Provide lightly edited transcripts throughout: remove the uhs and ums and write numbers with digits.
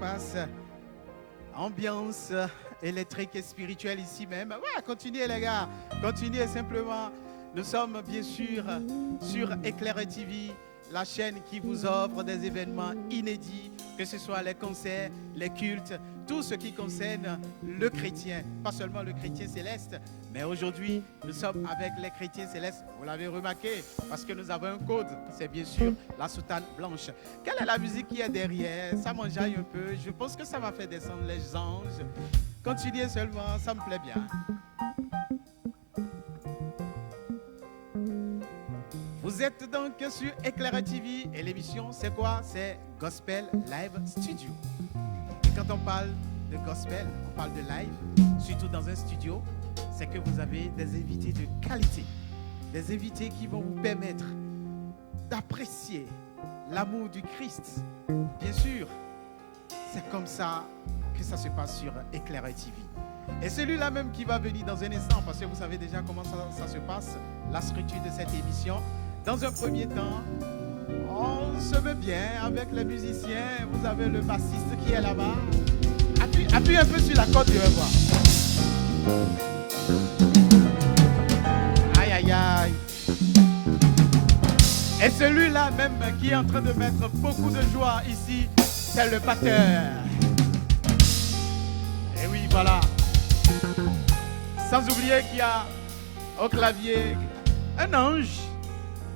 Passe ambiance électrique et spirituelle ici même. Ouais, continuez les gars, continuez simplement. Nous sommes bien sûr sur Éclair TV, la chaîne qui vous offre des événements inédits, que ce soit les concerts, les cultes, tout ce qui concerne le chrétien, pas seulement le chrétien céleste, mais aujourd'hui nous sommes avec les chrétiens célestes, vous l'avez remarqué, parce que nous avons un code, c'est bien sûr la soutane blanche. Quelle est la musique qui est derrière? Ça m'enjaille un peu, je pense que ça va faire descendre les anges. Continuez seulement, ça me plaît bien. Vous êtes donc sur Éclair TV et l'émission c'est quoi? C'est Gospel Live Studio. Et quand on parle de gospel, on parle de live, surtout dans un studio, c'est que vous avez des invités de qualité, des invités qui vont vous permettre d'apprécier l'amour du Christ. Bien sûr, c'est comme ça que ça se passe sur Éclair TV. Et celui-là même qui va venir dans un instant, parce que vous savez déjà comment ça se passe, la structure de cette émission. Dans un premier temps, on se met bien avec les musiciens. Vous avez le bassiste qui est là-bas. Appuie un peu sur la corde, je vais voir. Aïe, aïe, aïe. Et celui-là même qui est en train de mettre beaucoup de joie ici, c'est le batteur. Et oui, voilà. Sans oublier qu'il y a au clavier un ange.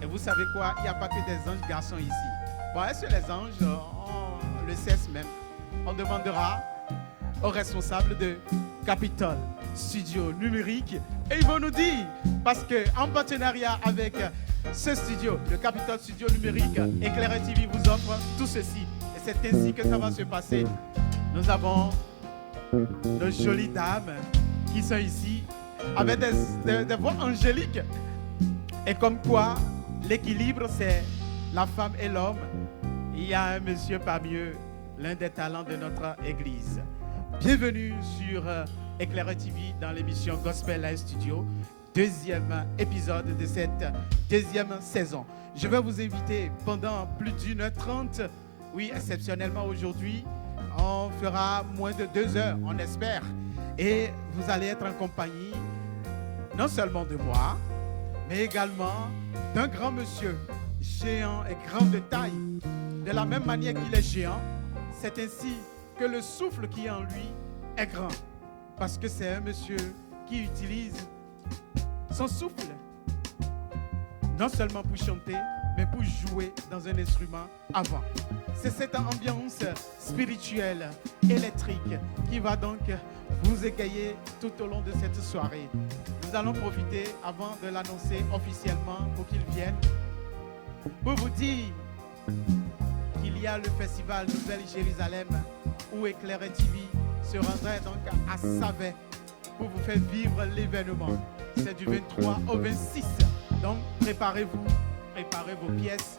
Et vous savez quoi? Il n'y a pas que des anges garçons ici. Bon, est-ce que les anges, on le cesse même? On demandera aux responsables de Capitol Studio Numérique. Et ils vont nous dire, parce qu'en partenariat avec ce studio, le Capitol Studio Numérique, Éclair TV vous offre tout ceci. Et c'est ainsi que ça va se passer. Nous avons nos jolies dames qui sont ici, avec des voix angéliques. Et comme quoi, l'équilibre, c'est la femme et l'homme. Il y a un monsieur parmi eux, l'un des talents de notre église. Bienvenue sur Éclair TV dans l'émission Gospel Live Studio, deuxième épisode de cette deuxième saison. Je vais vous inviter pendant plus d'1h30. Oui, exceptionnellement aujourd'hui, on fera moins de 2 heures, on espère. Et vous allez être en compagnie non seulement de moi, mais également d'un grand monsieur, géant et grand de taille. De la même manière qu'il est géant, c'est ainsi que le souffle qui est en lui est grand. Parce que c'est un monsieur qui utilise son souffle, non seulement pour chanter, mais pour jouer dans un instrument avant. C'est cette ambiance spirituelle, électrique, qui va donc vous égayer tout au long de cette soirée. Nous allons profiter, avant de l'annoncer officiellement pour qu'il vienne, pour vous dire qu'il y a le festival Nouvelle-Jérusalem où Éclairé TV se rendrait donc à Savet pour vous faire vivre l'événement. C'est du 23 au 26. Donc préparez-vous, préparez vos pièces,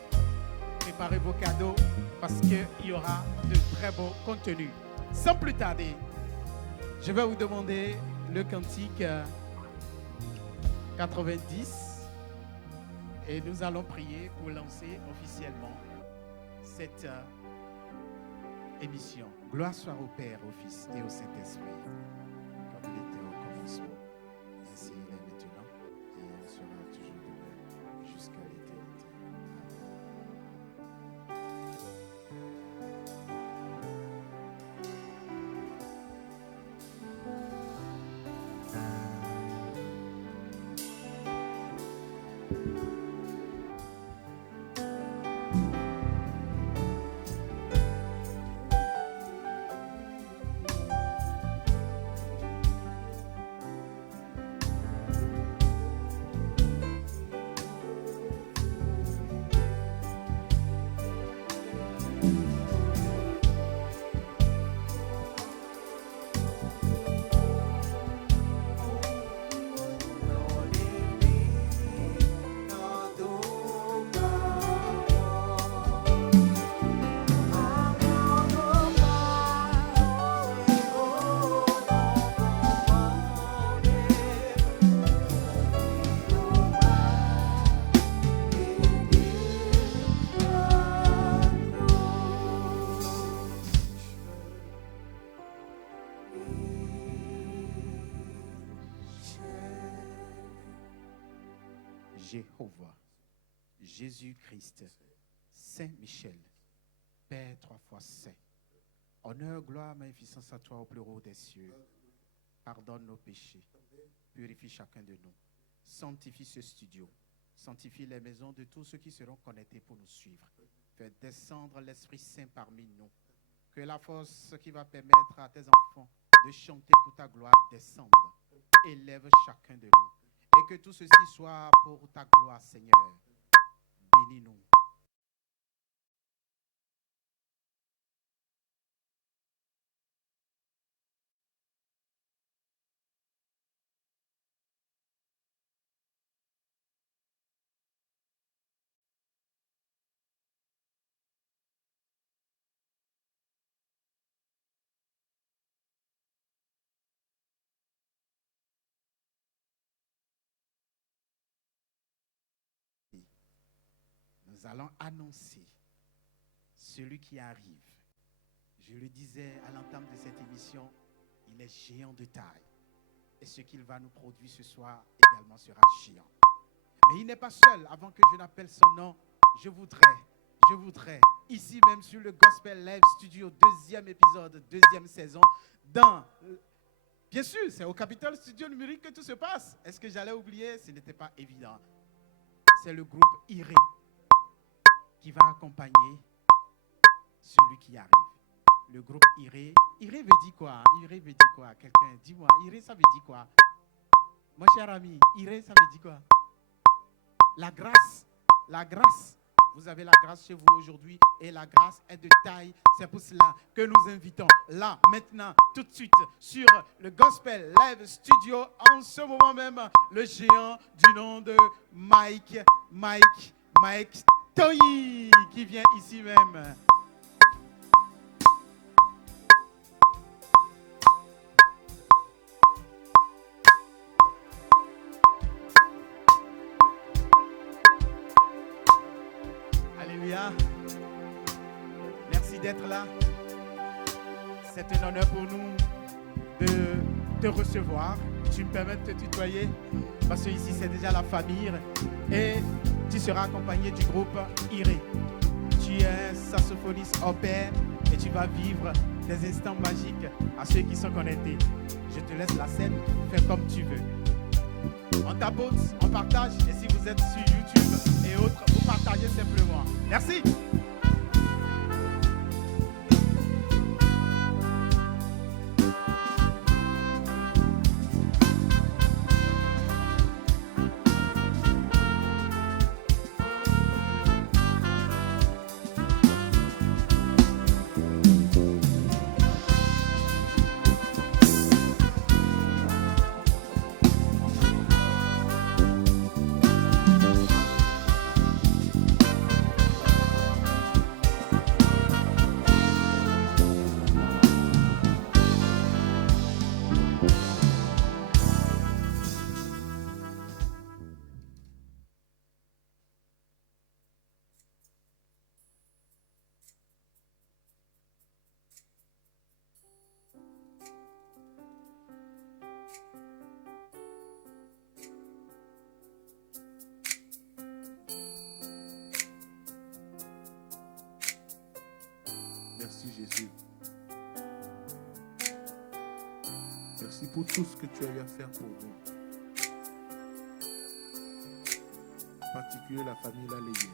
préparez vos cadeaux parce qu'il y aura de très beaux contenus. Sans plus tarder, je vais vous demander le cantique 90 et nous allons prier pour lancer officiellement cette émission. Gloire soit au Père, au Fils et au Saint-Esprit, comme il était au commencement, ainsi il est maintenant, et il sera toujours de même jusqu'à l'éternité. Jéhovah, Jésus-Christ, Saint-Michel, Père trois fois saint, honneur, gloire, magnificence à toi au plus haut des cieux. Pardonne nos péchés, purifie chacun de nous, sanctifie ce studio, sanctifie les maisons de tous ceux qui seront connectés pour nous suivre. Fais descendre l'Esprit Saint parmi nous, que la force qui va permettre à tes enfants de chanter pour ta gloire descende, élève chacun de nous. Et que tout ceci soit pour ta gloire, Seigneur. Bénis-nous. Nous allons annoncer celui qui arrive. Je le disais à l'entame de cette émission, il est géant de taille. Et ce qu'il va nous produire ce soir également sera géant. Mais il n'est pas seul. Avant que je n'appelle son nom, je voudrais, ici même sur le Gospel Live Studio, deuxième épisode, deuxième saison, bien sûr, c'est au Capitole Studio Numérique que tout se passe. Est-ce que j'allais oublier? Ce n'était pas évident. C'est le groupe Iré qui va accompagner celui qui arrive. Le groupe Iré. Iré veut dire quoi? Iré veut dire quoi? Quelqu'un, dis-moi, Iré, ça veut dire quoi? Mon cher ami, Iré, ça veut dire quoi? La grâce. La grâce. Vous avez la grâce chez vous aujourd'hui et la grâce est de taille. C'est pour cela que nous invitons là, maintenant, tout de suite, sur le Gospel Live Studio, en ce moment même, le géant du nom de Mike Toyi, qui vient ici même. Alléluia. Merci d'être là. C'est un honneur pour nous de te recevoir. Tu me permets de te tutoyer parce que ici c'est déjà la famille et tu seras accompagné du groupe Iré. Tu es saxophoniste au pair et tu vas vivre des instants magiques à ceux qui sont connectés. Je te laisse la scène, fais comme tu veux. On tapote, on partage et si vous êtes sur YouTube et autres, vous partagez simplement. Merci. Jésus. Merci pour tout ce que tu as eu à faire pour nous. En particulier la famille Lalégué.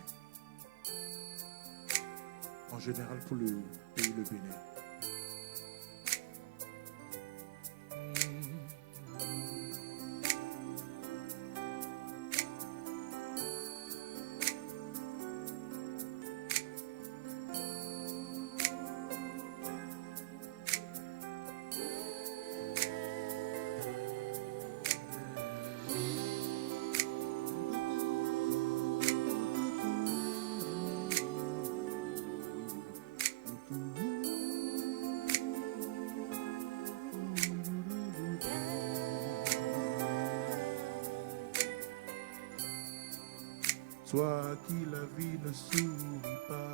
En général pour le pays le Bénin. Toi à qui la vie ne sourit pas,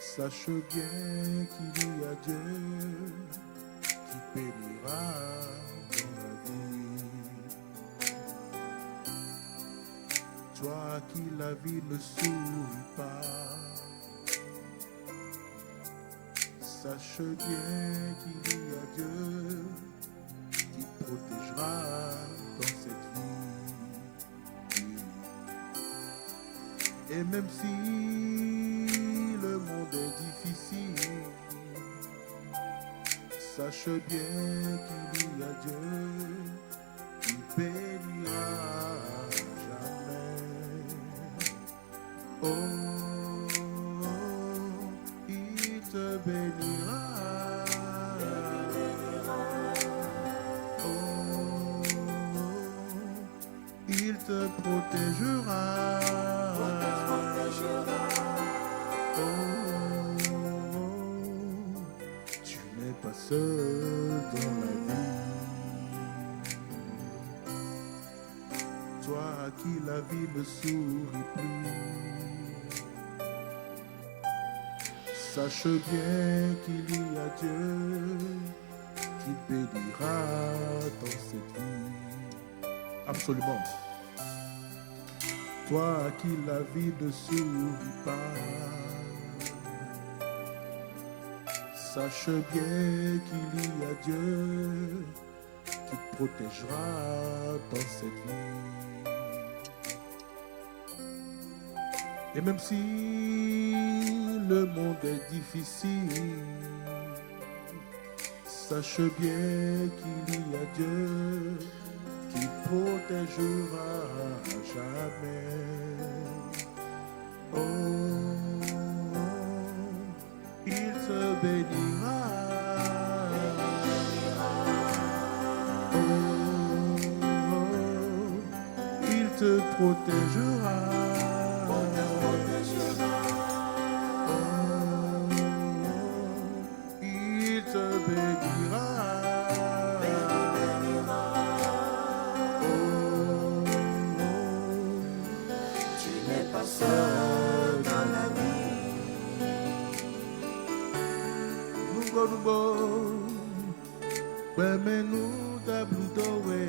sache bien qu'il y a Dieu qui bénira dans la vie. Toi à qui la vie ne sourit pas, sache bien qu'il y a Dieu qui protégera dans cette vie. Et même si le monde est difficile, sache bien qu'il y a Dieu qui bénira jamais. Oh, il te bénira. Oh, il te protégera. Tu n'es pas seul dans la vie. Toi à qui la vie ne sourit plus, sache bien qu'il y a Dieu qui bénira dans cette vie. Absolument. Toi à qui la vie ne sourit pas, sache bien qu'il y a Dieu qui te protégera dans cette vie. Et même si le monde est difficile, sache bien qu'il y a Dieu qui protégera jamais. Oh, il te bénira. Oh, il te protégera. Oh, il te bénira. Seul dans la vie, nous bon, mais nous t'abloutoé,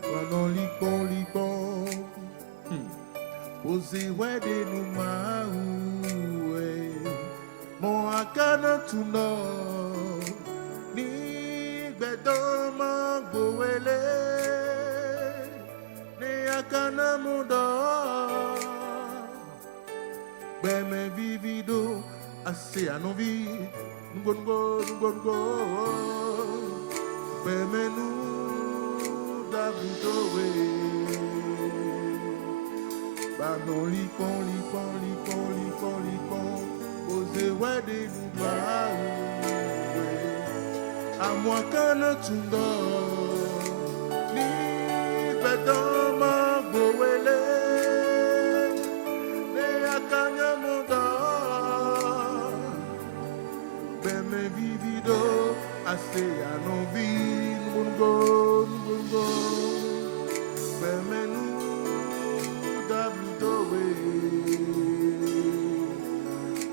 pendant l'ipon, posé ouais de nous maoué, mon akana tout nord, ni béton mangoélé, ni akana mundo. Mais vivido assez à nos vies, nous mais nous d'aboutoé, bah non lipon, osé ouais de nous à moi qu'un autre ni béton ma boélé. Me vivido assez à nos vies, nous mais nous d'aboutoé,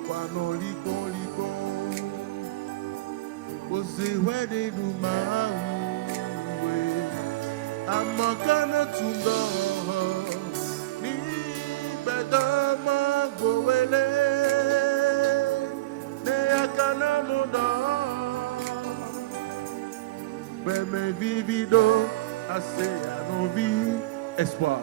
quoi non lipon, osé ouais de nous maoué, à manquer tout d'or, ni dama goele ne akana moda me vivido assez à nos vies espoir.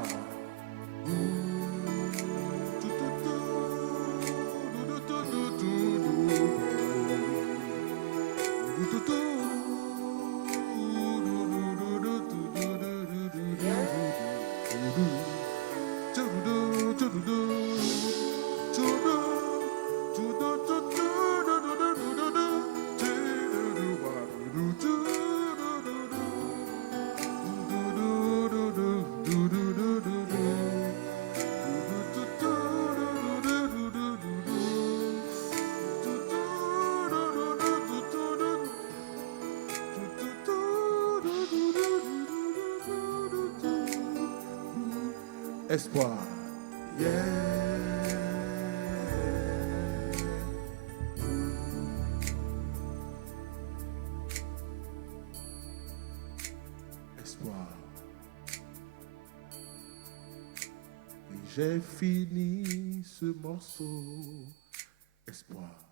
Espoir. Espoir. Et j'ai fini ce morceau. Espoir.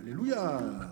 Alléluia.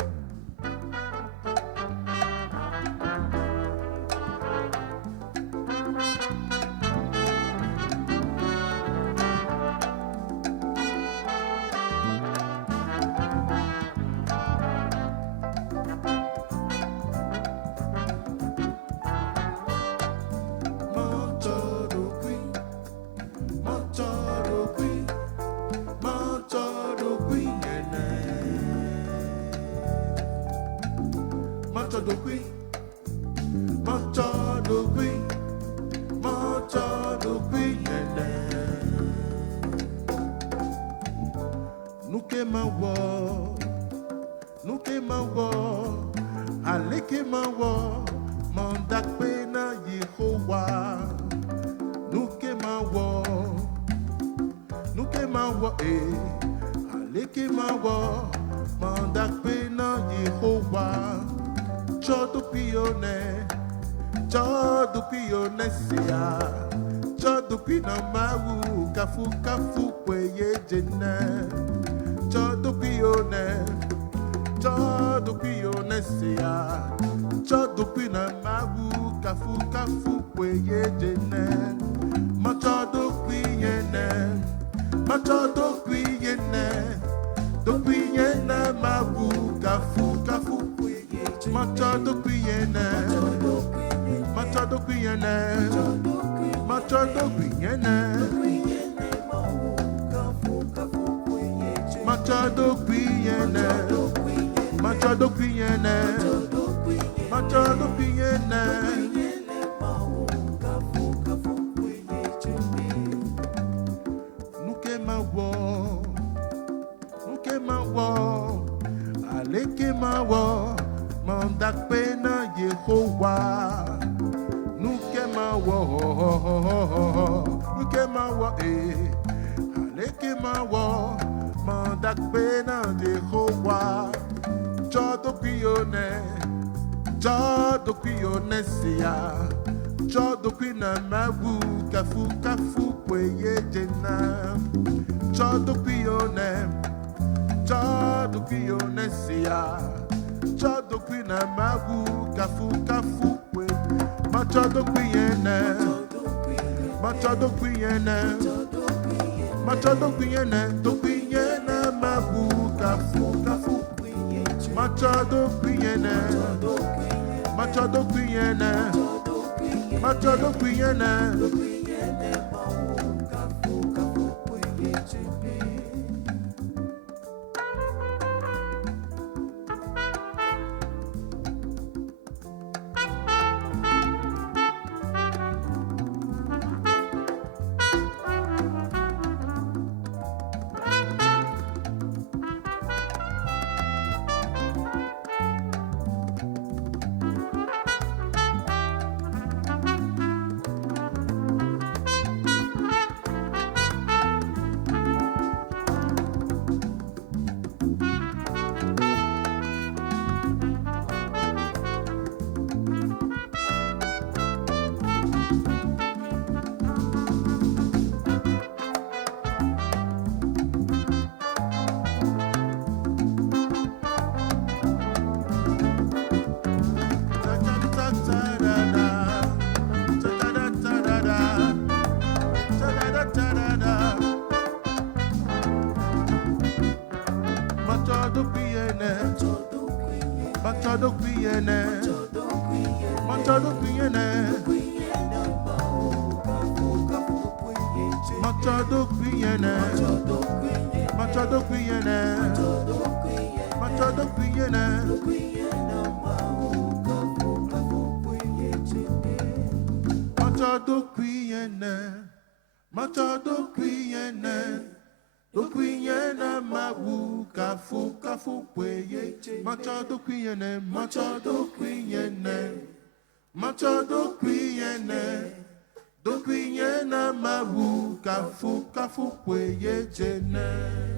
kuyene. Machado kuyene. Machado kuyene. Machado kuyene. Machado kuyene. Machado kuyene. Machado kuyene. Do kuyene mawu kafu kafu kweye. Machado kuyene. Machado kuyene. Machado kuyene. Do kuyene mawu kafu kafu kweye jene.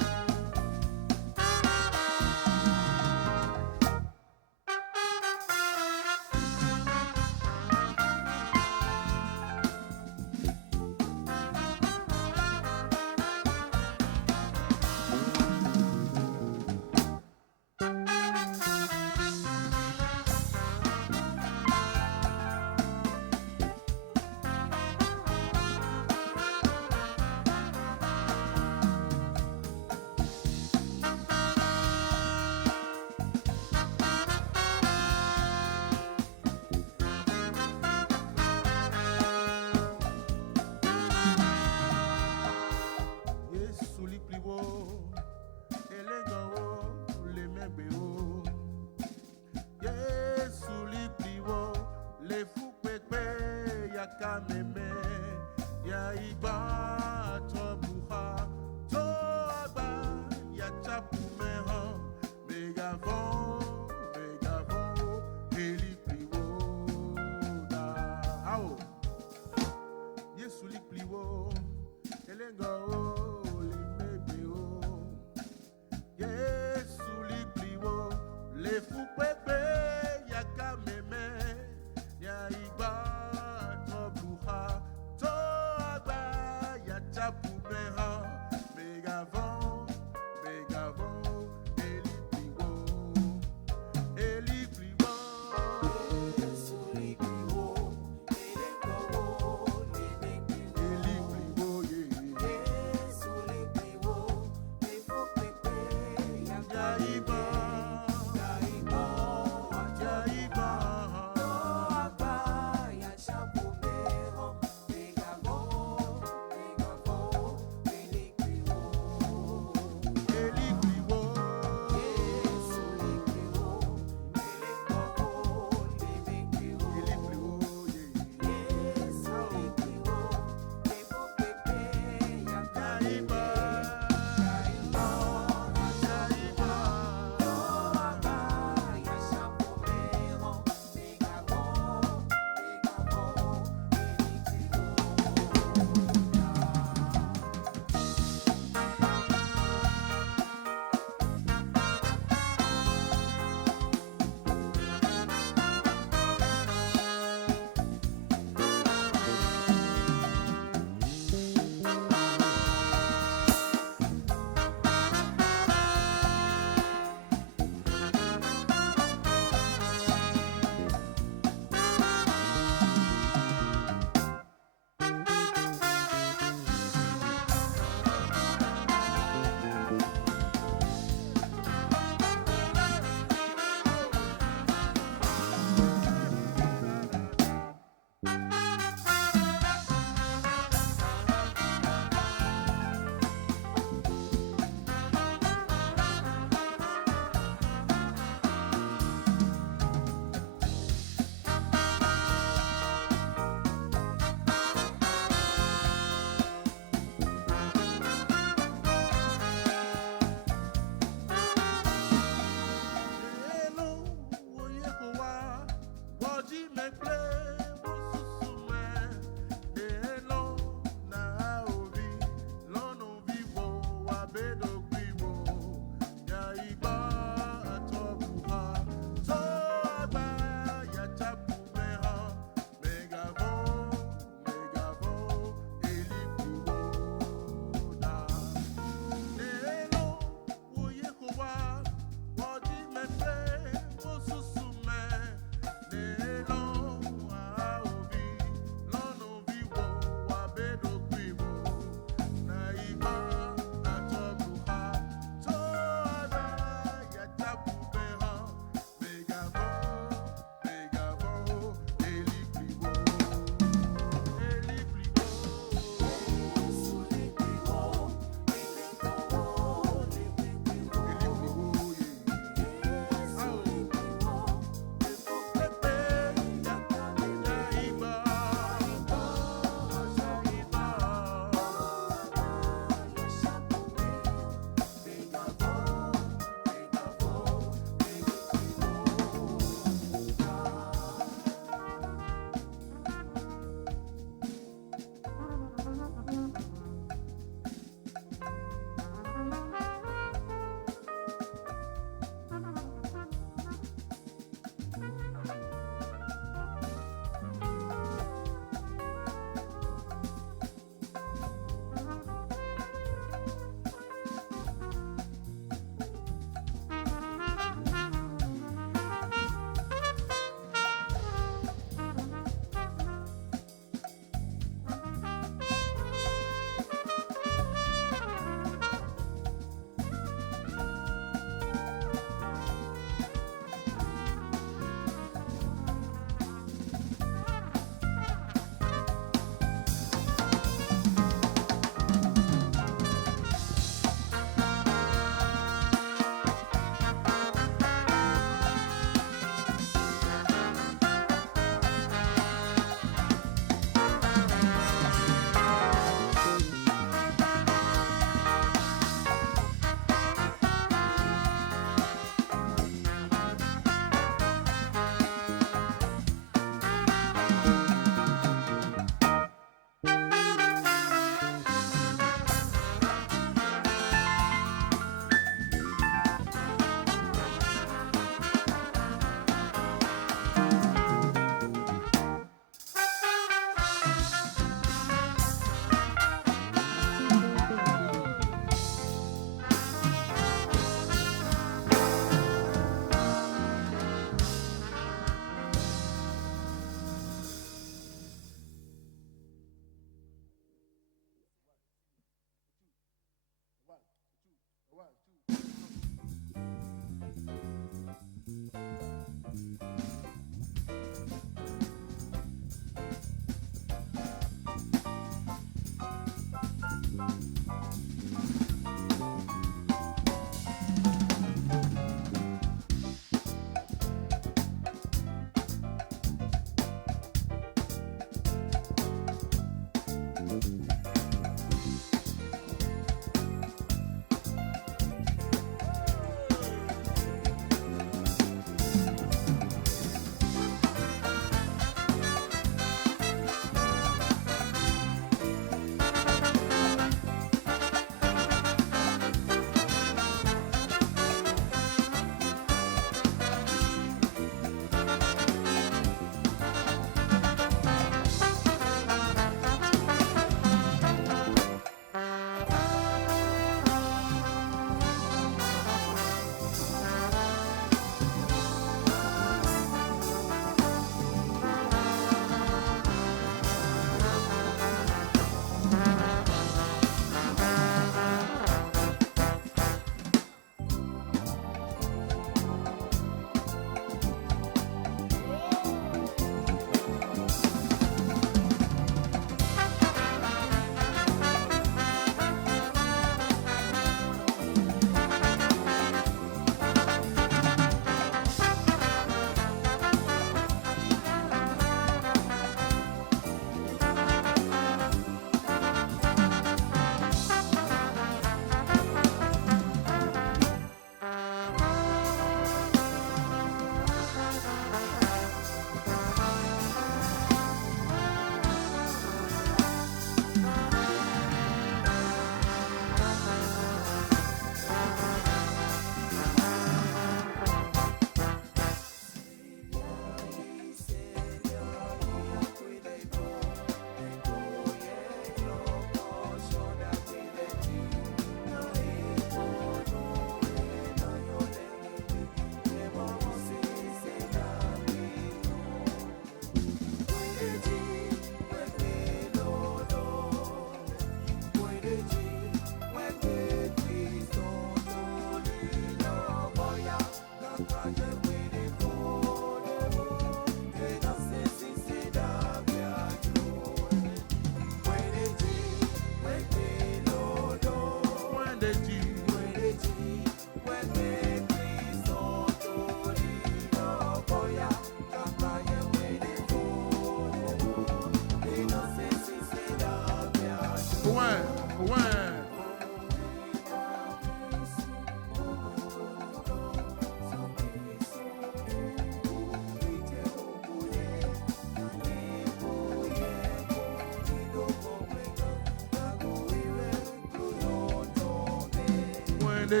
de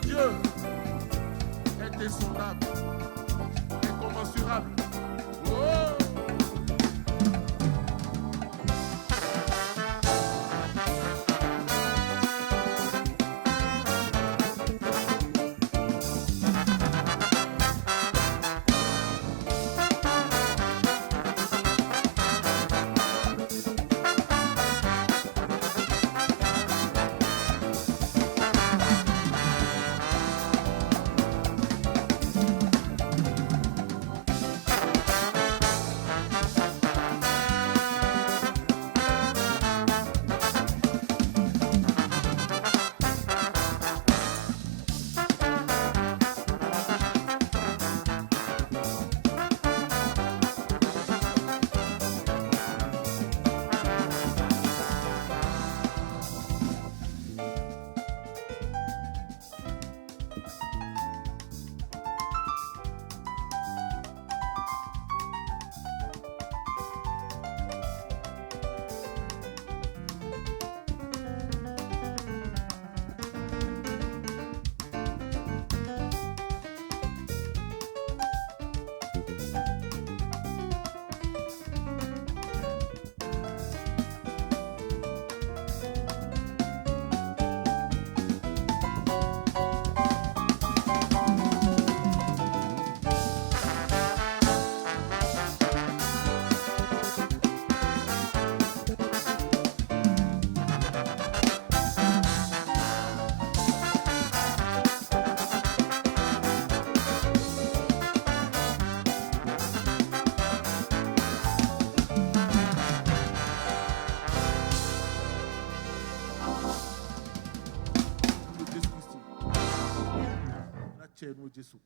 Dieu est insondable, incommensurable. Oh! Cierno Gesù.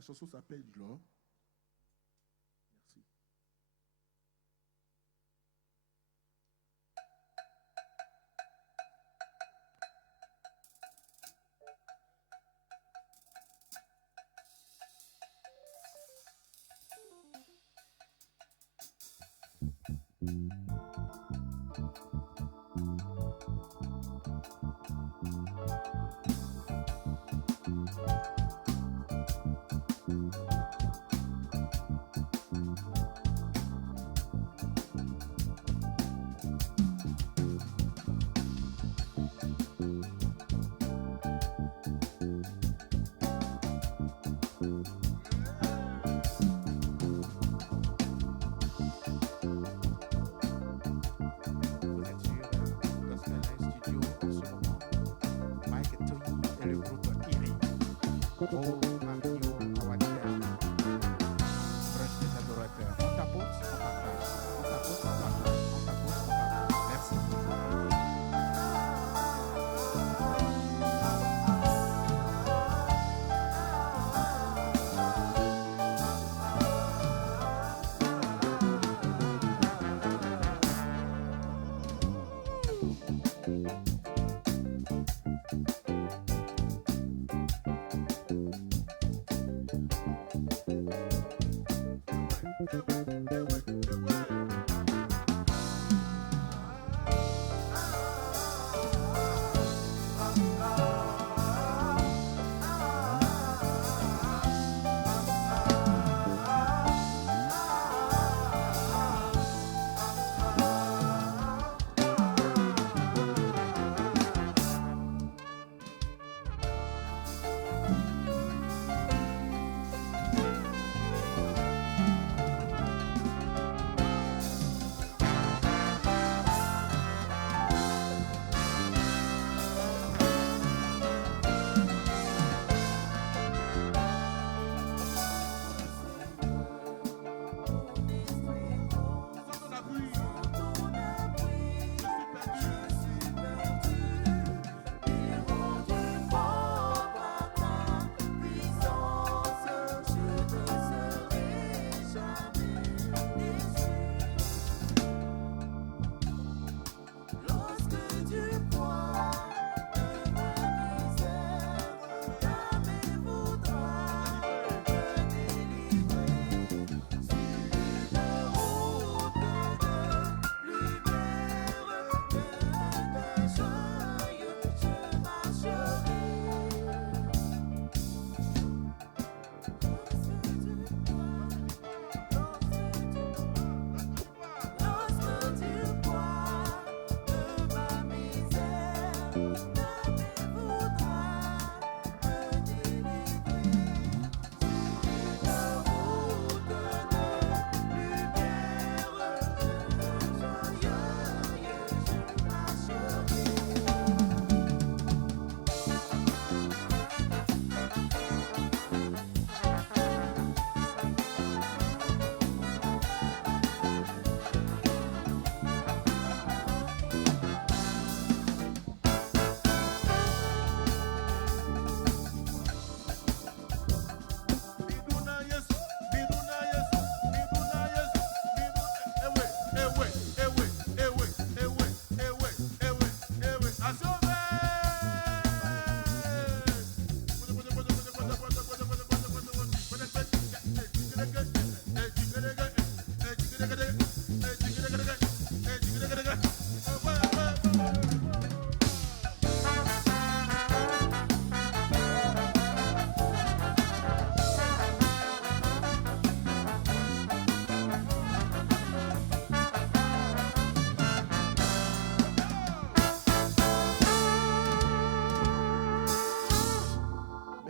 La chanson s'appelle Glore.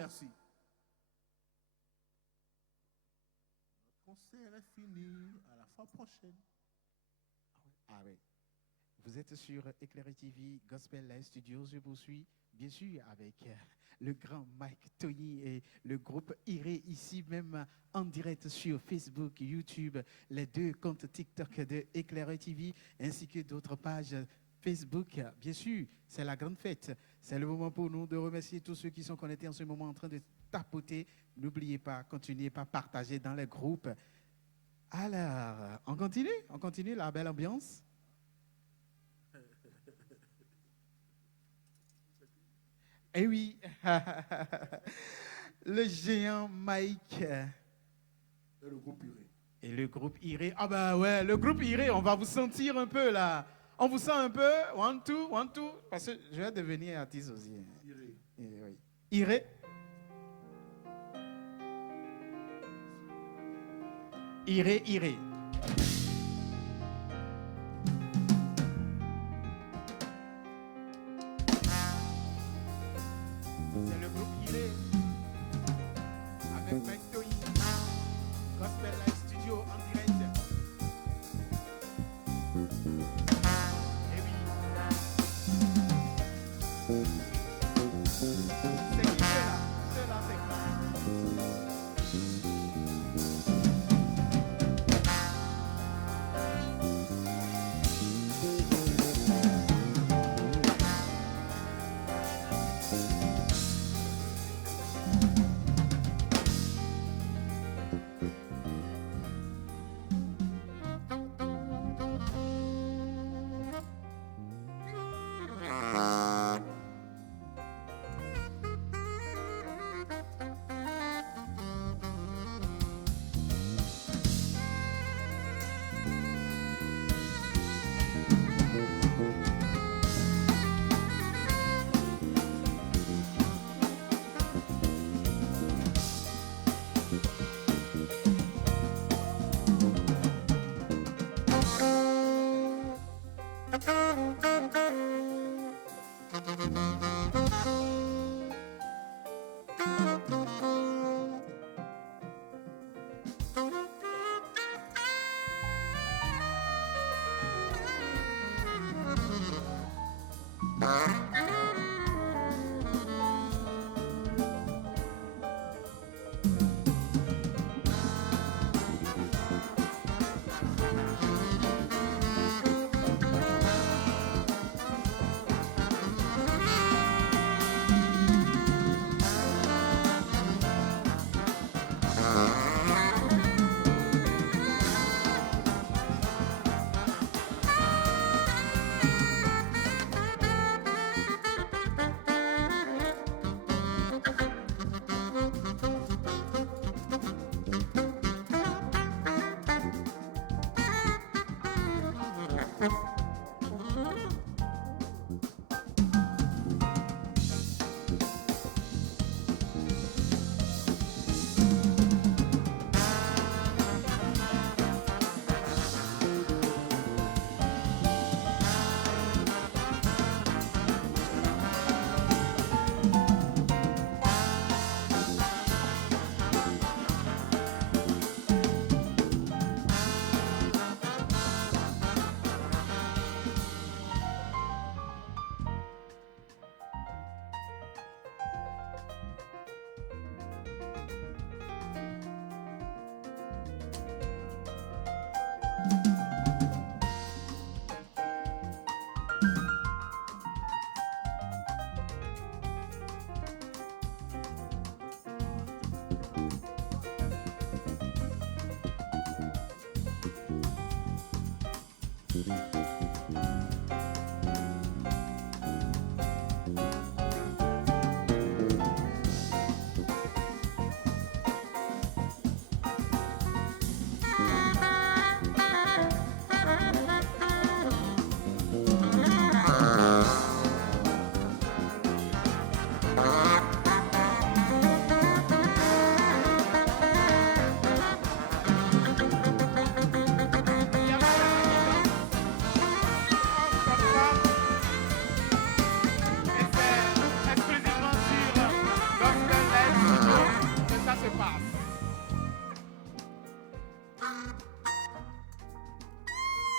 Merci. concert est fini. À la fois prochaine. Ah oui. Vous êtes sur Éclairé TV, Gospel Live Studios. Je vous suis, bien sûr, avec le grand Mike Tony et le groupe Iré, ici même en direct sur Facebook, YouTube, les deux comptes TikTok de Éclairé TV, ainsi que d'autres pages Facebook, bien sûr, c'est la grande fête. C'est le moment pour nous de remercier tous ceux qui sont connectés en ce moment en train de tapoter. N'oubliez pas, continuez par partager dans les groupes. Alors, on continue la belle ambiance. Eh oui, le géant Mike. Et le groupe Iré. Et le groupe Iré. Ah bah ouais, le groupe Iré, on va vous sentir un peu là. On vous sent un peu. One, two. Parce que je vais devenir artiste aussi. Iré. Oui. Iré. Iré. C'est le groupe Iré. Avec Mike Toyi. Gospel Live Studio en direct. Eh oui. C'est qui là? Ceux-là, c'est quoi?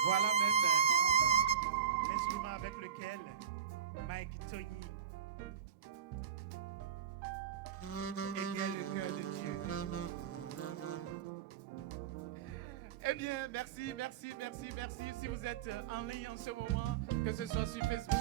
Voilà même l'instrument avec lequel Mike Toyi égaye le cœur de Dieu. Eh bien, merci, merci, merci, merci. Si vous êtes en ligne en ce moment, que ce soit sur Facebook,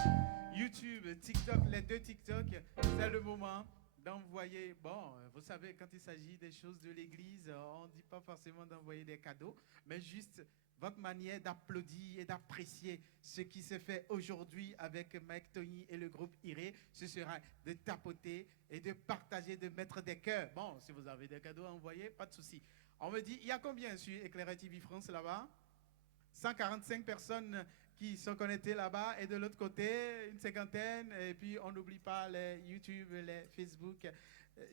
YouTube, TikTok, les deux TikTok, c'est le moment d'envoyer. Bon, vous savez, quand il s'agit des choses de l'église, on ne dit pas forcément d'envoyer des cadeaux, mais juste votre manière d'applaudir et d'apprécier ce qui se fait aujourd'hui avec Mike Tony et le groupe Iré, ce sera de tapoter et de partager, de mettre des cœurs. Bon, si vous avez des cadeaux à envoyer, pas de souci. On me dit, il y a combien sur Éclairé TV France là-bas? 145 personnes qui sont connectées là-bas et de l'autre côté, une cinquantaine. Et puis, on n'oublie pas les YouTube, les Facebook.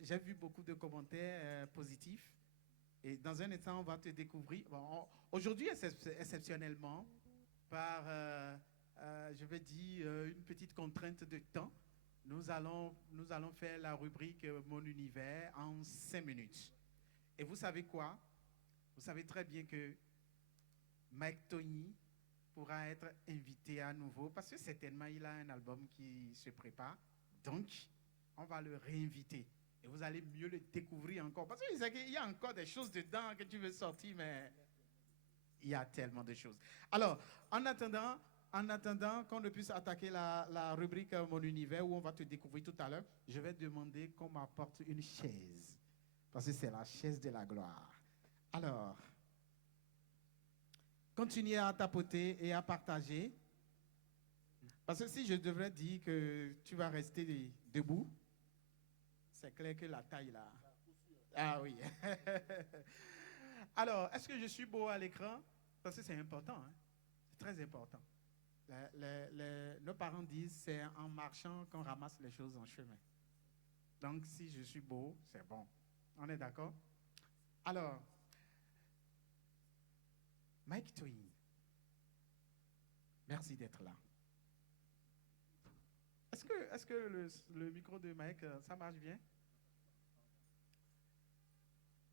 J'ai vu beaucoup de commentaires positifs. Et dans un instant, on va te découvrir. Bon, aujourd'hui, exceptionnellement, par, je vais dire, une petite contrainte de temps, nous allons faire la rubrique Mon univers en 5 minutes. Et vous savez quoi? Vous savez très bien que Mike Tony pourra être invité à nouveau parce que certainement il a un album qui se prépare. Donc, on va le réinviter. Et vous allez mieux le découvrir encore. Parce qu'il y a encore des choses dedans que tu veux sortir, mais il y a tellement de choses. Alors, en attendant qu'on ne puisse attaquer la rubrique Mon univers où on va te découvrir tout à l'heure, je vais demander qu'on m'apporte une chaise. Parce que c'est la chaise de la gloire. Alors, continuez à tapoter et à partager. Parce que si je devrais dire que tu vas rester debout, c'est clair que la taille là. Ah oui. Alors, est-ce que je suis beau à l'écran? Parce que c'est important. Hein? C'est très important. Nos parents disent c'est en marchant qu'on ramasse les choses en chemin. Donc, si je suis beau, c'est bon. On est d'accord? Alors, Mike Twain, merci d'être là. Est-ce que le micro de Mike, ça marche bien?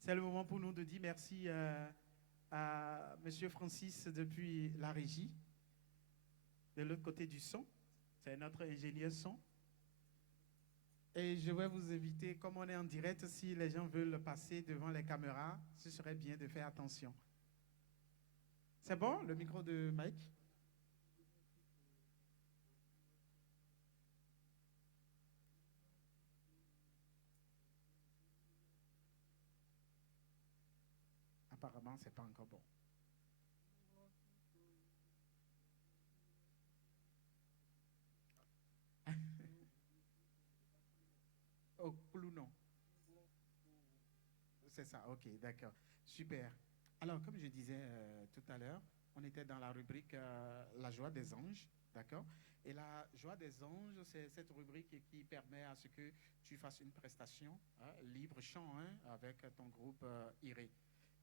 C'est le moment pour nous de dire merci à M. Francis depuis la régie. De l'autre côté du son, c'est notre ingénieur son. Et je vais vous inviter, comme on est en direct, si les gens veulent passer devant les caméras, ce serait bien de faire attention. C'est bon, le micro de Mike? Apparemment, c'est pas encore bon. Oh, Clounon. C'est ça, ok, d'accord. Super. Alors, comme je disais tout à l'heure, on était dans la rubrique La joie des anges, d'accord? Et la joie des anges, c'est cette rubrique qui permet à ce que tu fasses une prestation, hein, libre chant, hein, avec ton groupe Iré.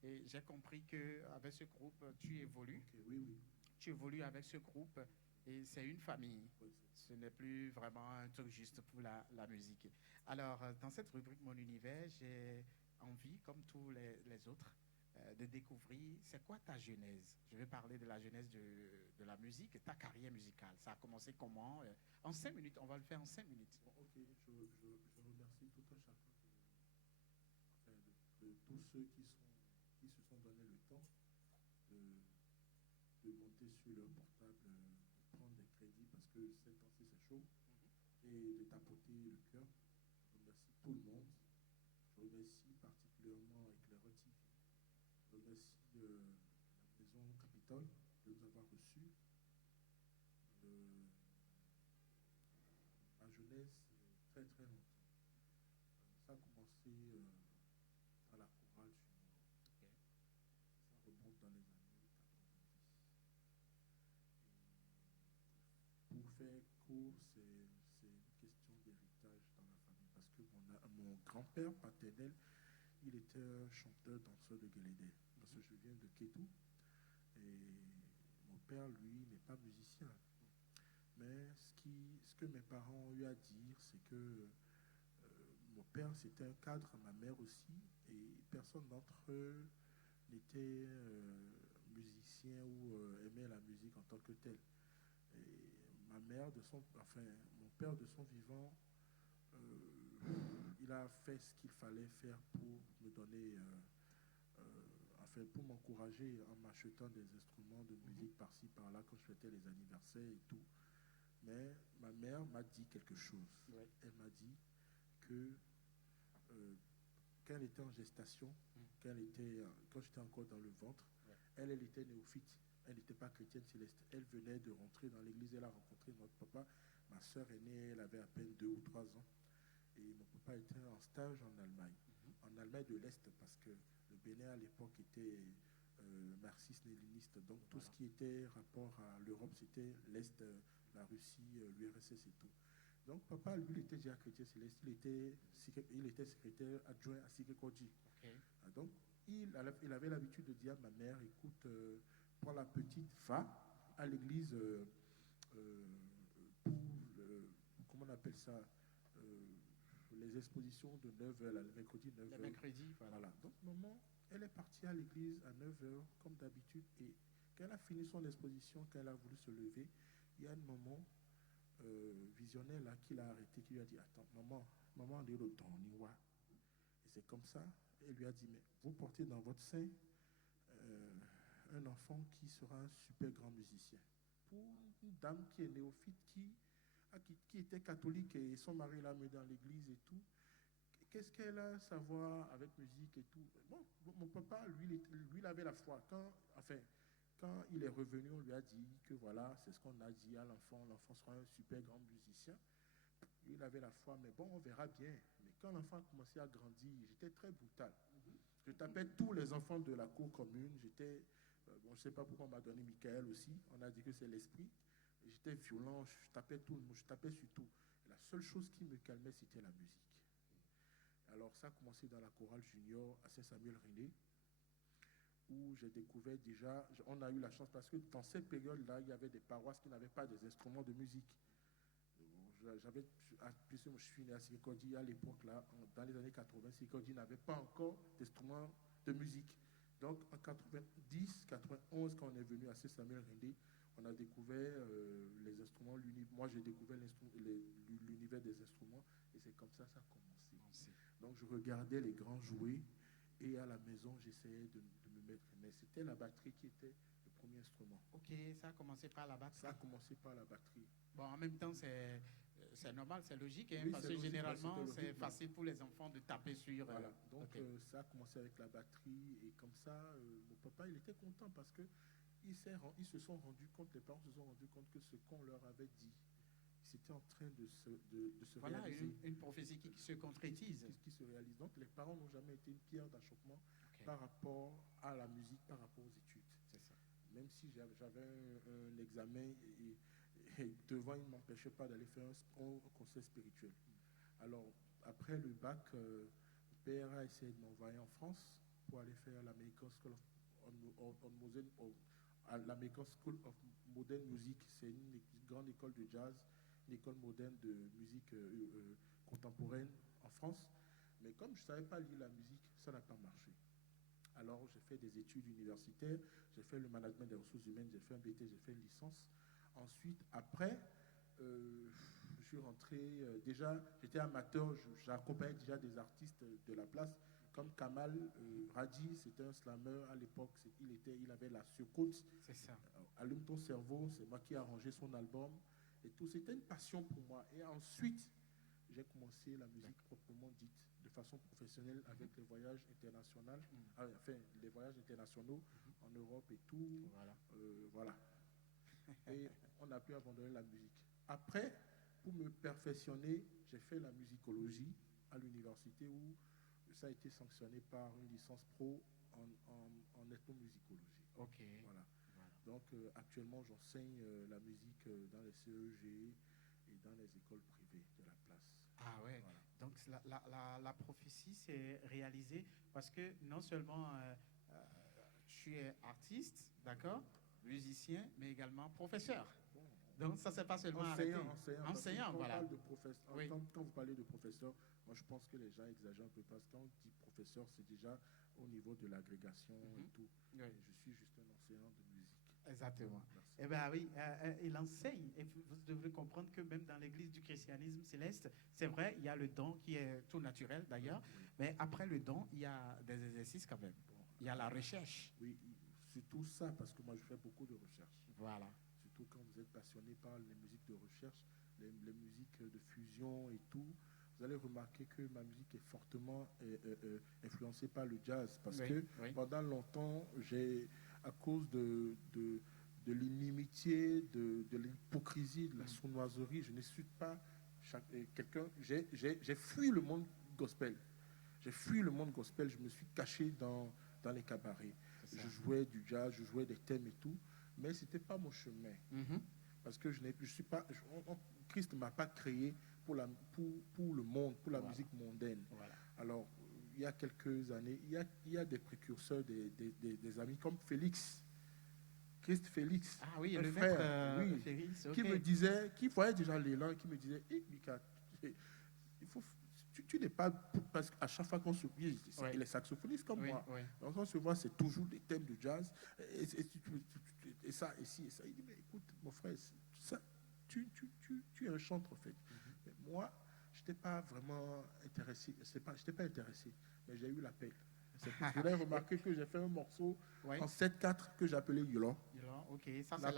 Et j'ai compris qu'avec ce groupe, tu évolues. Ok, oui, oui. Tu évolues avec ce groupe et c'est une famille. Oui, Ce n'est plus vraiment un truc juste pour la musique. Alors, dans cette rubrique Mon univers, j'ai envie, comme tous les autres, de découvrir c'est quoi ta genèse. Je vais parler de la genèse de la musique et ta carrière musicale. Ça a commencé comment? En 5 minutes, on va le faire en 5 minutes. Bon, ok, je remercie tout un chacun de tous ceux qui se sont donné le temps de monter sur leur portable, de prendre des crédits parce que ces temps-ci c'est chaud, et de tapoter le cœur. Je remercie tout le monde. Je remercie particulièrement Éclairé TV. Je remercie la maison Capitole de nous avoir reçus. Ma jeunesse, très très longtemps. Ça a commencé dans la chorale chez moi. Ok. Ça remonte dans les années 90. Et pour faire court, c'est une question d'héritage dans la famille. Parce que mon grand-père paternel, il était un chanteur danseur de Guélédé. Parce que je viens de Kétou. Et mon père, lui, n'est pas musicien. Mais ce que mes parents ont eu à dire, c'est que mon père, c'était un cadre, ma mère aussi, et personne d'entre eux n'était musicien ou aimait la musique en tant que tel. Et ma mère, mon père de son vivant, il a fait ce qu'il fallait faire pour me donner enfin, pour m'encourager en m'achetant des instruments de musique par-ci, par-là, quand je fêtais les anniversaires et tout. Mais ma mère m'a dit quelque chose. Ouais. Elle m'a dit que quand elle était en gestation, quand j'étais encore dans le ventre, Ouais. elle était néophyte. Elle n'était pas chrétienne céleste. Elle venait de rentrer dans l'église. Elle a rencontré notre papa. Ma soeur aînée, elle avait à peine 2 ou 3 ans. Et mon papa était en stage en Allemagne. En Allemagne de l'Est, parce que le Bénin à l'époque était marxiste-léniniste. Donc tout ce qui était rapport à l'Europe, c'était l'Est, la Russie, l'URSS et tout. Donc papa, lui, il était déjà chrétien céleste. Il était secrétaire adjoint à Sikekodji. Okay. Donc il avait l'habitude de dire à ma mère, écoute, prends la petite, va à l'église pour, comment on appelle ça, les expositions de 9h, le mercredi 9h. Le mercredi, voilà. Donc maman, elle est partie à l'église à 9h, comme d'habitude, et quand elle a fini son exposition, quand elle a voulu se lever, il y a un moment visionnaire là qui l'a arrêté, qui lui a dit, attends, maman, on est le temps, on y va. Et c'est comme ça, elle lui a dit, mais vous portez dans votre sein un enfant qui sera un super grand musicien. Pour une dame qui est néophyte, qui était catholique et son mari l'a mis dans l'église et tout, qu'est-ce qu'elle a à savoir avec musique et tout? Bon, mon papa, lui, il avait la foi. Quand il est revenu, on lui a dit que voilà, c'est ce qu'on a dit à l'enfant. L'enfant sera un super grand musicien. Lui, il avait la foi, mais bon, on verra bien. Mais quand l'enfant a commencé à grandir, j'étais très brutal. Je tapais tous les enfants de la cour commune. Je ne sais pas pourquoi on m'a donné Michael aussi. On a dit que c'est l'esprit. J'étais violent, je tapais tout le monde, je tapais sur tout. La seule chose qui me calmait, c'était la musique. Alors ça a commencé dans la chorale junior à Saint-Samuel-René, où j'ai découvert déjà, on a eu la chance, parce que dans cette période-là, il y avait des paroisses qui n'avaient pas des instruments de musique. Je suis né à Sikekodji à l'époque, là, dans les années 80, Sikekodji n'avait pas encore d'instruments de musique. Donc en 90, 91, quand on est venu à Saint-Samuel-René, on a découvert les instruments. Moi, j'ai découvert l'univers des instruments, et c'est comme ça que ça a commencé. Donc je regardais les grands jouer, et à la maison, j'essayais de me mettre. Mais c'était la batterie qui était le premier instrument. Ok, ça a commencé par la batterie. Ça a commencé par la batterie. Bon, en même temps, c'est normal, c'est logique, hein, Oui, parce que logique, généralement, c'est facile pour les enfants de taper sur... Voilà, donc okay. Ça a commencé avec la batterie, et comme ça, mon papa, il était content, parce que ils se sont rendus compte, les parents se sont rendus compte que ce qu'on leur avait dit, c'était en train de se voilà, réaliser. Une prophétie qui se concrétise. Qui se réalise. Donc les parents n'ont jamais été une pierre d'achoppement par rapport à la musique, par rapport aux études. C'est ça. Même si j'avais un examen, et devant, il ne m'empêchait pas d'aller faire un conseil spirituel. Alors, après le bac, mon père a essayé de m'envoyer en France pour aller faire l'American School of Modern Music. C'est une grande école de jazz, une école moderne de musique contemporaine en France. Mais comme je ne savais pas lire la musique, ça n'a pas marché. Alors, j'ai fait des études universitaires, j'ai fait le management des ressources humaines, j'ai fait un BT, j'ai fait une licence. Ensuite, après, je suis rentré, déjà, j'étais amateur, j'accompagnais déjà des artistes de la place, comme Kamal Radi, c'était un slammer à l'époque, il avait la surcote. C'est ça. Allume ton cerveau, c'est moi qui ai arrangé son album, et tout, c'était une passion pour moi. Et ensuite, j'ai commencé la musique proprement dite, de façon professionnelle, avec les voyages internationaux, les voyages internationaux en Europe et tout. Voilà. Voilà. Et on a pu abandonner la musique. Après, pour me perfectionner, j'ai fait la musicologie à l'université, où ça a été sanctionné par une licence pro en ethnomusicologie. Ok. Voilà. Donc actuellement, j'enseigne la musique dans les CEG et dans les écoles privées de la place. Ah ouais. Voilà. Donc la prophétie s'est réalisée parce que non seulement tu es artiste, d'accord, musicien, mais également professeur. Bon. Donc ça c'est pas seulement enseignant, voilà. Oui. Quand vous parlez de professeur, moi je pense que les gens exagèrent un peu, parce que quand on dit professeur, c'est déjà au niveau de l'agrégation et tout. Oui. Je suis juste un enseignant de musique. Exactement. Merci. Eh bien oui, il enseigne. Et vous devrez comprendre que même dans l'église du christianisme céleste, c'est vrai, il y a le don qui est tout naturel d'ailleurs, mais après le don, il y a des exercices quand même. Il y a la recherche. Oui, surtout ça, parce que moi je fais beaucoup de recherches. Voilà. Surtout quand vous êtes passionné par les musiques de recherche, les musiques de fusion et tout, vous allez remarquer que ma musique est fortement influencée par le jazz. Parce que pendant longtemps, à cause de l'inimitié, de l'hypocrisie, de la sournoiserie, je ne suis pas quelqu'un. J'ai fui le monde gospel. J'ai fui le monde gospel, je me suis caché dans les cabarets. Je jouais du jazz, je jouais des thèmes et tout, mais ce n'était pas mon chemin. Parce que je suis pas, Christ ne m'a pas créé pour le monde, pour la musique mondaine. Voilà. Alors, il y a quelques années, il y a des précurseurs, des amis comme Félix. Christ Félix, ah oui, un le frère, maître Félix, qui me disait, qui voyait déjà l'élan, qui me disait, Mika, il faut... Tu n'es pas... Parce qu'à chaque fois qu'on se voit, il est saxophoniste comme moi. Donc on se voit, c'est toujours des thèmes de jazz. Et ça, et ci, et ça. Il dit, mais écoute, mon frère, ça, tu es un chanteur, en fait. Mais moi, je n'étais pas vraiment intéressé. Je n'étais pas intéressé, mais j'ai eu l'appel. Vous avez remarqué que j'ai fait un morceau en 7/4 que j'appelais Yolon. Ok, ça c'est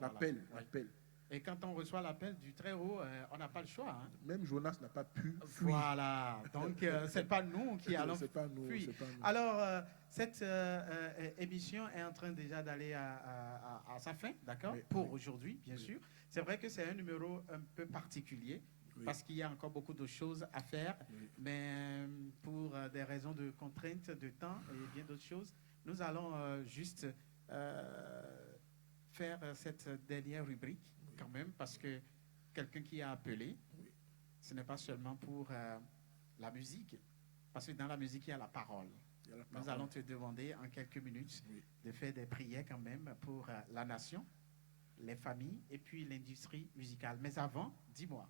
l'appel. L'appel. Et quand on reçoit l'appel du Très-Haut, on n'a pas le choix. Hein. Même Jonas n'a pas pu fuir. Voilà, donc ce n'est pas nous qui allons fuir. Alors, cette émission est en train déjà d'aller à sa fin, d'accord, pour aujourd'hui, bien sûr. C'est vrai que c'est un numéro un peu particulier, parce qu'il y a encore beaucoup de choses à faire, mais pour des raisons de contraintes de temps et bien d'autres choses, nous allons juste faire cette dernière rubrique quand même, parce que quelqu'un qui a appelé, ce n'est pas seulement pour la musique, parce que dans la musique, il y a la parole. Nous allons te demander en quelques minutes de faire des prières quand même pour la nation, les familles et puis l'industrie musicale. Mais avant, dis-moi,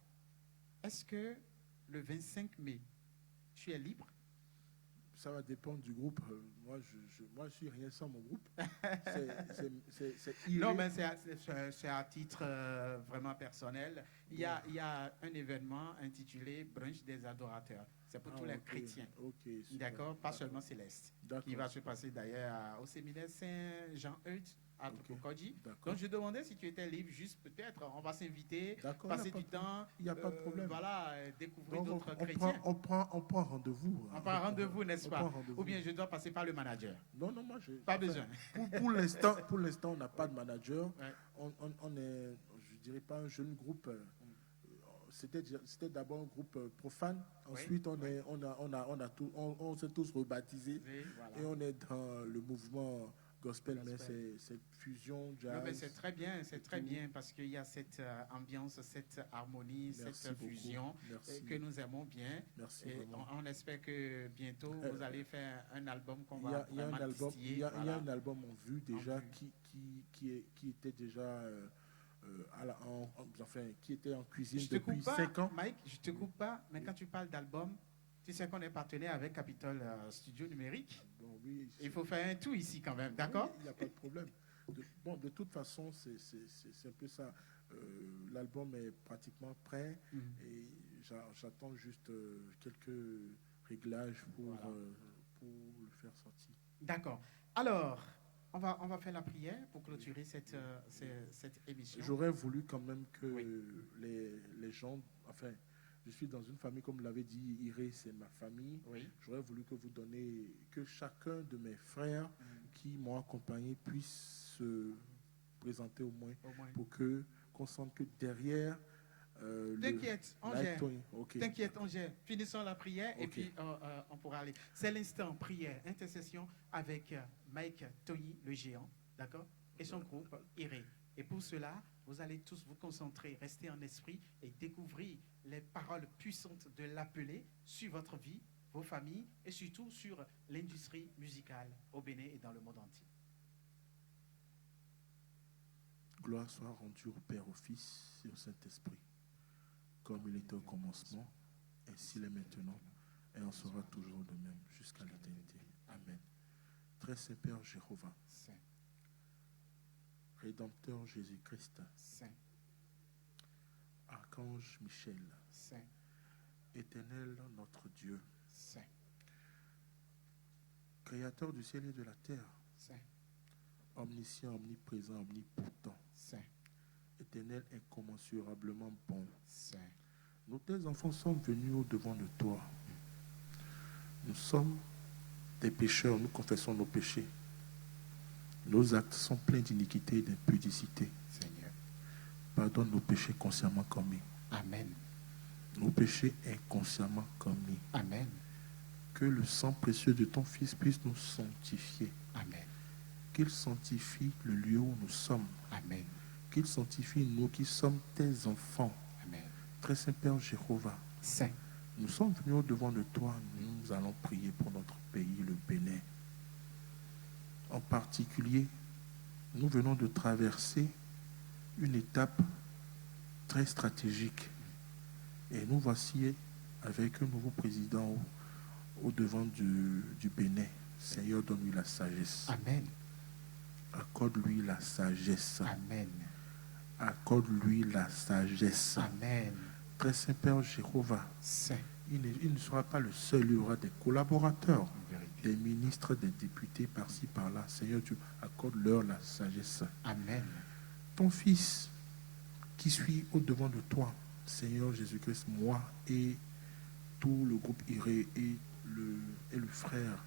est-ce que le 25 mai, tu es libre? Ça va dépendre du groupe. Moi, je suis rien sans mon groupe. Non, mais c'est à titre vraiment personnel. Il y a un événement intitulé Brunch des adorateurs. C'est pour tous les chrétiens. D'accord? Pas seulement célestes. Qui va se passer d'ailleurs au séminaire Saint-Jean-Eudes à Tokokodji. Donc je demandais si tu étais libre, juste peut-être, on va s'inviter, passer du temps, il n'y a pas de problème. Voilà, découvrir d'autres chrétiens. On prend rendez-vous. On prend rendez-vous, n'est-ce pas? Ou bien je dois passer par le manager? Non, moi, pas besoin. Pour l'instant, on n'a pas de manager. On est, je dirais pas un jeune groupe. C'était d'abord un groupe profane. Ensuite, on s'est tous rebaptisés. Et on est dans le mouvement gospel, mais c'est fusion, jazz. Non, mais c'est très bien, parce qu'il y a cette ambiance, cette harmonie, cette fusion que nous aimons bien. Merci. Et on espère que bientôt vous allez faire un album qu'on va vraiment distiller. Il y a un album en vue déjà qui était déjà qui était en cuisine depuis 5 ans. Mike, je te coupe pas, mais quand tu parles d'album, tu sais qu'on est partenaire avec Capitol Studio Numérique. Bon, oui, il faut faire un tout ici quand même, d'accord? Il n'y a pas de problème. De toute façon, c'est un peu ça. L'album est pratiquement prêt et j'attends juste quelques réglages pour le faire sortir. D'accord. Alors, on va faire la prière pour clôturer cette émission. J'aurais voulu quand même que les gens... Enfin, je suis dans une famille, comme l'avait dit Iré, c'est ma famille. J'aurais voulu que vous donniez... Que chacun de mes frères qui m'ont accompagné puisse se présenter au moins. Pour qu'on sente que derrière... T'inquiète, on gère. T'inquiète, on gère. Finissons la prière et puis on pourra aller. C'est l'instant prière, intercession avec Mike Toyi, le géant, d'accord? Et son groupe Iré. Et pour cela, vous allez tous vous concentrer, rester en esprit et découvrir les paroles puissantes de l'appelé sur votre vie, vos familles et surtout sur l'industrie musicale au Bénin et dans le monde entier. Gloire soit rendue au Père, au Fils et au Saint-Esprit, comme il était au commencement, ainsi il est maintenant, et en sera toujours de même, jusqu'à l'éternité. Amen. Très Saint Père Jéhovah, Saint, Rédempteur Jésus-Christ, Saint, Archange Michel, Saint, Éternel notre Dieu, Saint, Créateur du ciel et de la terre, Saint, omniscient, omniprésent, omnipotent, Saint, éternel, incommensurablement bon. Saint. Nous, tes enfants, sommes venus au-devant de toi. Nous sommes des pécheurs, nous confessons nos péchés. Nos actes sont pleins d'iniquité et d'impudicité. Seigneur. Pardonne nos péchés consciemment commis. Amen. Nos péchés inconsciemment commis. Amen. Que le sang précieux de ton Fils puisse nous sanctifier. Amen. Qu'il sanctifie le lieu où nous sommes. Amen. Qu'il sanctifie nous qui sommes tes enfants. Amen. Très Saint Père Jéhovah, Saint. nous sommes venus au-devant de toi. Nous allons prier pour notre pays, le Bénin. En particulier, nous venons de traverser une étape très stratégique. Et nous voici avec un nouveau président au-devant du Bénin. Seigneur, donne-lui la sagesse. Amen. Accorde-lui la sagesse. Amen. Accorde-lui la sagesse. Amen. Très Saint Père Jéhovah, Saint. il ne sera pas le seul, il y aura des collaborateurs, En vérité. des ministres, des députés par-ci, par-là. Seigneur, tu accorde-leur la sagesse. Amen. Ton Fils qui suit au-devant de toi, Seigneur Jésus-Christ, moi et tout le groupe Iré et le frère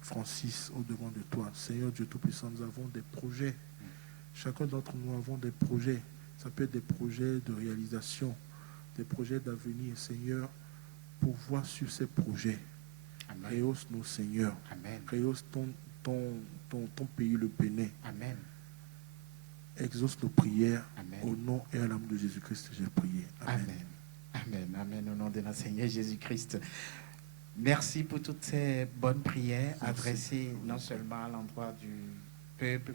Francis au-devant de toi. Seigneur Dieu Tout-Puissant, nous avons des projets. Chacun d'entre nous avons des projets. Ça peut être des projets de réalisation, des projets d'avenir. Seigneur, pour voir sur ces projets, Amen. rehausse-nous, Seigneur. Amen. Rehausse ton pays, le Bénin. Amen. Exauce nos prières. Amen. Au nom et à l'âme de Jésus-Christ, j'ai prié. Amen. Amen. Amen. Amen. Au nom de notre Seigneur Jésus-Christ. Merci pour toutes ces bonnes prières adressées non seulement à l'endroit du peuple,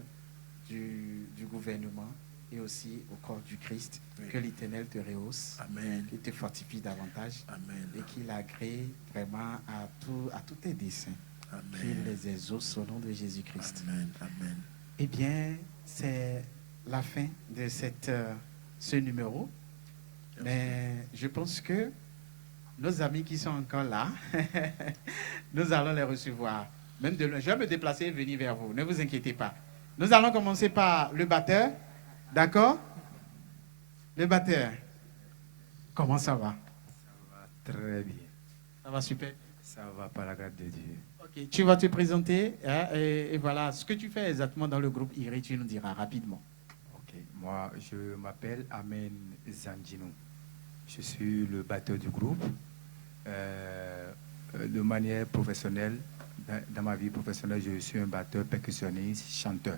du gouvernement, et aussi au corps du Christ. Oui. Que l'Éternel te rehausse, Amen. qu'il te fortifie davantage Amen. et qu'il agrée vraiment à tous tes desseins. Qu'il Amen. les exauce au nom de Jésus-Christ. Amen. Amen. Eh bien, c'est la fin de ce numéro. Mais je pense que nos amis qui sont encore là, nous allons les recevoir. Même de loin. Je vais me déplacer et venir vers vous. Ne vous inquiétez pas. Nous allons commencer par le batteur. D'accord? Le batteur. Comment ça va? Ça va très bien. Ça va super. Ça va par la grâce de Dieu. Ok, tu vas te présenter hein, et voilà ce que tu fais exactement dans le groupe IRE, tu nous diras rapidement. Ok. Moi, je m'appelle Amen Zandjino. Je suis le batteur du groupe. De manière professionnelle, dans ma vie professionnelle, je suis un batteur, percussionniste, chanteur.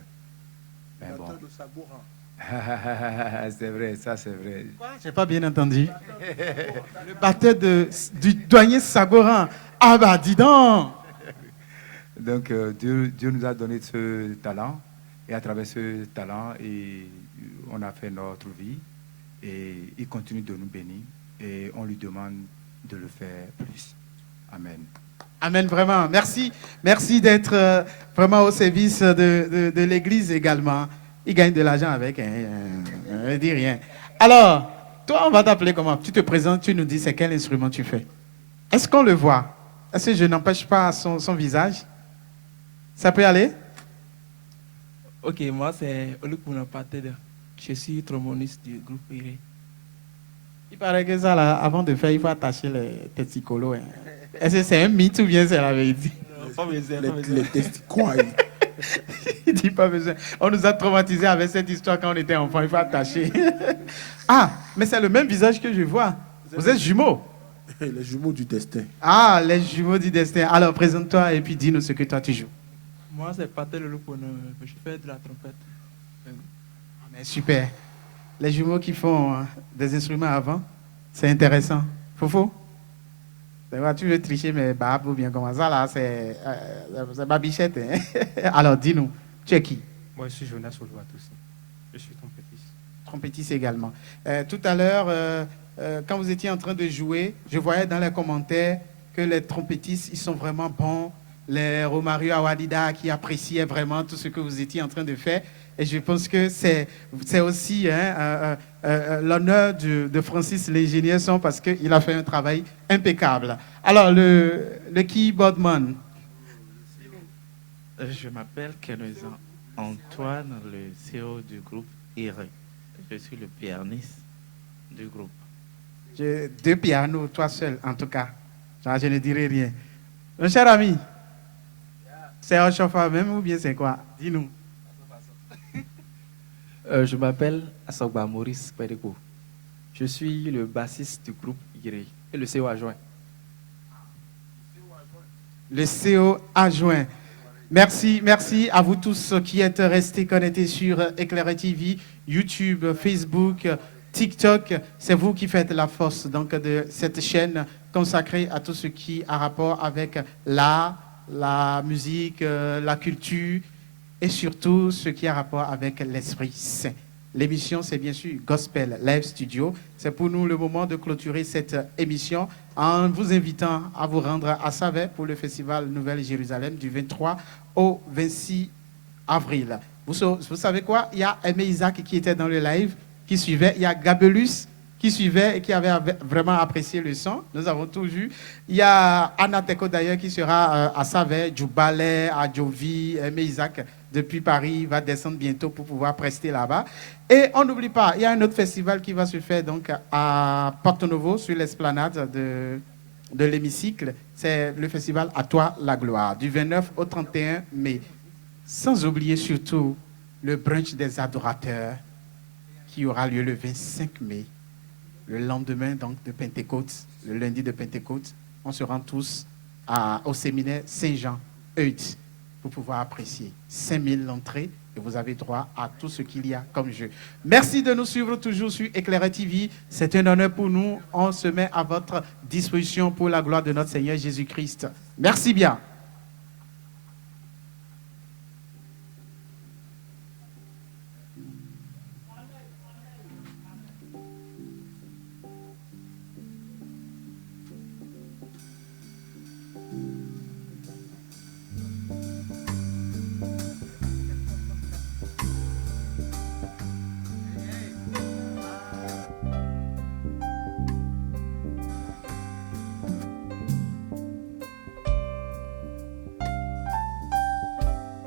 Mais bon. Batteur de Sagoura. C'est vrai, ça c'est vrai. Je n'ai pas bien entendu. Le batteur du douanier Sagoran. Ah bah dis donc. Donc Dieu nous a donné ce talent et à travers ce talent, on a fait notre vie et il continue de nous bénir et on lui demande de le faire plus. Amen. Amen, vraiment. Merci. Merci d'être vraiment au service de l'Église également. Il gagne de l'argent avec, ne dis rien. Alors, toi, on va t'appeler comment? Tu te présentes, tu nous dis c'est quel instrument tu fais. Est-ce qu'on le voit? Est-ce que je n'empêche pas son visage? Ça peut aller? Ok, moi c'est Olukuna Pateda. Je suis tromboniste du groupe IRE. Il paraît que ça, là, avant de faire, il faut attacher les testicolos. Hein. Est-ce que c'est un mythe ou bien c'est la vérité? Pas besoin, pas besoin. Les testicoles. Il dit pas besoin. On nous a traumatisés avec cette histoire quand on était enfant. Il faut attacher. Ah, mais c'est le même visage que je vois. Vous êtes jumeaux? Les jumeaux du destin. Ah, les jumeaux du destin. Alors, présente-toi et puis dis-nous ce que toi tu joues. Moi c'est Patel Olukuna. Je fais de la trompette. Ah, mais super. Les jumeaux qui font des instruments avant, c'est intéressant. Fofo? Tu veux tricher mes babes ou bien comment ça là? C'est babichette. Hein? Alors, dis-nous, tu es qui? Moi, je suis Jonas Olouat aussi. Je suis trompettiste. Trompettiste également. Tout à l'heure, quand vous étiez en train de jouer, je voyais dans les commentaires que les trompettistes, ils sont vraiment bons. Les Romario Awadida qui appréciaient vraiment tout ce que vous étiez en train de faire. Et je pense que c'est aussi l'honneur de Francis l'ingénieur son parce qu'il a fait un travail impeccable. Alors, le keyboardman. Je m'appelle Kenezan Antoine, le CEO du groupe IRE. Je suis le pianiste du groupe. Deux pianos, toi seul, en tout cas. Ça, je ne dirai rien. Mon cher ami, c'est un chauffeur même ou bien c'est quoi? Dis-nous. Je m'appelle Asogba Maurice Pedeko. Je suis le bassiste du groupe IRE et le CEO adjoint. Le CEO adjoint. Merci, merci à vous tous qui êtes restés connectés sur Éclairé TV, YouTube, Facebook, TikTok. C'est vous qui faites la force donc, de cette chaîne consacrée à tout ce qui a rapport avec l'art, la musique, la culture et surtout ce qui a rapport avec l'Esprit Saint. L'émission, c'est bien sûr Gospel Live Studio. C'est pour nous le moment de clôturer cette émission en vous invitant à vous rendre à Savet pour le festival Nouvelle-Jérusalem du 23 au 26 avril. Vous savez quoi? Il y a Aimé Isaac qui était dans le live, qui suivait. Il y a Gabelus qui suivait et qui avait vraiment apprécié le son. Nous avons tout vu. Il y a Anna Teko d'ailleurs qui sera à Savet, Djoubale, à Djovi, Aimé Isaac depuis Paris va descendre bientôt pour pouvoir prester là-bas. Et on n'oublie pas, il y a un autre festival qui va se faire donc à Porto Novo sur l'esplanade de l'hémicycle. C'est le festival À toi la gloire, du 29 au 31 mai. Sans oublier surtout le brunch des adorateurs qui aura lieu le 25 mai, le lendemain donc de Pentecôte, le lundi de Pentecôte. On se rend tous au séminaire Saint-Jean-Eudes pour pouvoir apprécier 5000 l'entrée et vous avez droit à tout ce qu'il y a comme jeu. Merci de nous suivre toujours sur Éclairé TV. C'est un honneur pour nous. On se met à votre disposition pour la gloire de notre Seigneur Jésus-Christ. Merci bien.